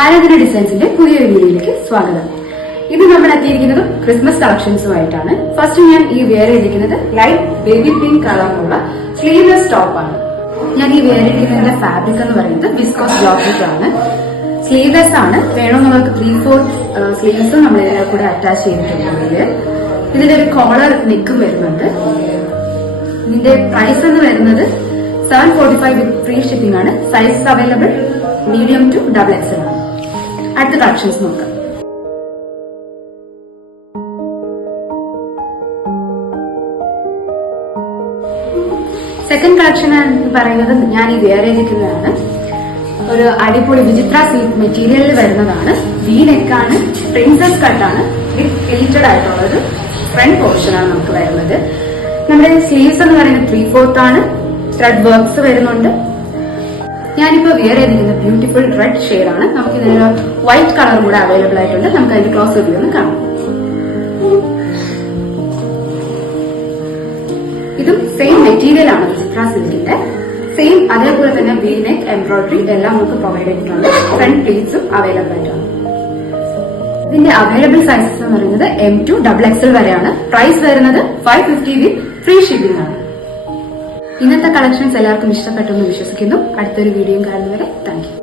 ആരാധന ഡിസൈൻസിന്റെ പുതിയൊരു വീഡിയോയിലേക്ക് സ്വാഗതം. ഇത് നമ്മൾ എത്തിയിരിക്കുന്നത് ക്രിസ്മസ് കളക്ഷൻസുമായിട്ടാണ്. ഫസ്റ്റ് ഞാൻ ഈ വെയർ ചെയ്തിരിക്കുന്നത് ലൈറ്റ് ബേബി പിങ്ക് കളറിലുള്ള സ്ലീവ്ലെസ് ടോപ്പ് ആണ്. ഞാൻ ഈ വെയർ ചെയ്തിരിക്കുന്നതിന്റെ ഫാബ്രിക് എന്ന് പറയുന്നത് വിസ്കോസ് ജോർജറ്റ് ആണ്. സ്ലീവ്ലെസ് ആണ്. വേണമെന്നുള്ളവർക്ക് 3/4 സ്ലീവ്സ് നമ്മൾ ഇതിനെ കൂടെ അറ്റാച്ച് ചെയ്തിട്ടുണ്ട്. ഇതിന്റെ ഒരു കോളർ നെക്കും വരുന്നുണ്ട്. ഇതിന്റെ പ്രൈസ് എന്ന് വരുന്നത് 745 വിത്ത് ഫ്രീ ഷിപ്പിംഗ് ആണ്. Size available medium to XXL ആണ്. അടുത്ത കളക്ഷൻസ് നോക്കാം. സെക്കൻഡ് കളക്ഷൻ എന്ന് പറയുന്നത് ഞാൻ ഈ വെയർ ചെയ്തിരിക്കുന്നതാണ്. ഒരു അടിപൊളി വിചിത്ര സിൽക്ക് മെറ്റീരിയലിൽ വരുന്നതാണ്. വി നെക്കാണ്, പ്രിൻസസ് കട്ടാണ്, വിത്ത് പ്ലീറ്റഡ് ആയിട്ടുള്ള ഒരു ഫ്രണ്ട് പോർഷനാണ് നമുക്ക് വരുന്നത്. നമ്മുടെ സ്ലീവ്സ് എന്ന് പറയുന്നത് 3/4 ആണ്. ത്രെഡ് വർക്ക്സ് വരുന്നുണ്ട്. ഞാനിപ്പോ വെയർ ചെയ്തിരിക്കുന്നത് ബ്യൂട്ടിഫുൾ റെഡ് ഷെയ്ഡാണ്. നമുക്ക് ഇതിനൊരു വൈറ്റ് കളർ കൂടെ അവൈലബിൾ ആയിട്ടുണ്ട്. നമുക്ക് അതിന്റെ ക്ലോസ് റിവ്യൂ ഒന്ന് കാണാം. ഇതും സെയിം മെറ്റീരിയൽ ആണ്, വിചിത്ര സിൽക്കിന്റെ സെയിം. അതേപോലെ തന്നെ വി നെക്ക്, എംബ്രോയിഡറി എല്ലാം നമുക്ക് പ്രൊവൈഡ് ചെയ്തിട്ടുണ്ട്. ഫ്രണ്ട് പ്ലീറ്റ്സും അവൈലബിൾ ആയിട്ടാണ്. ഇതിന്റെ അവൈലബിൾ സൈസസ് എന്ന് പറയുന്നത് M to XXL വരെയാണ്. പ്രൈസ് വരുന്നത് 550 വിത്ത് ഫ്രീ ഷിപ്പിംഗ് ആണ്. ഇന്നത്തെ കളക്ഷൻസ് എല്ലാവർക്കും ഇഷ്ടപ്പെട്ടു എന്ന് വിശ്വസിക്കുന്നു. അടുത്തൊരു വീഡിയോയും കാണുന്നവരെ താങ്ക് യു.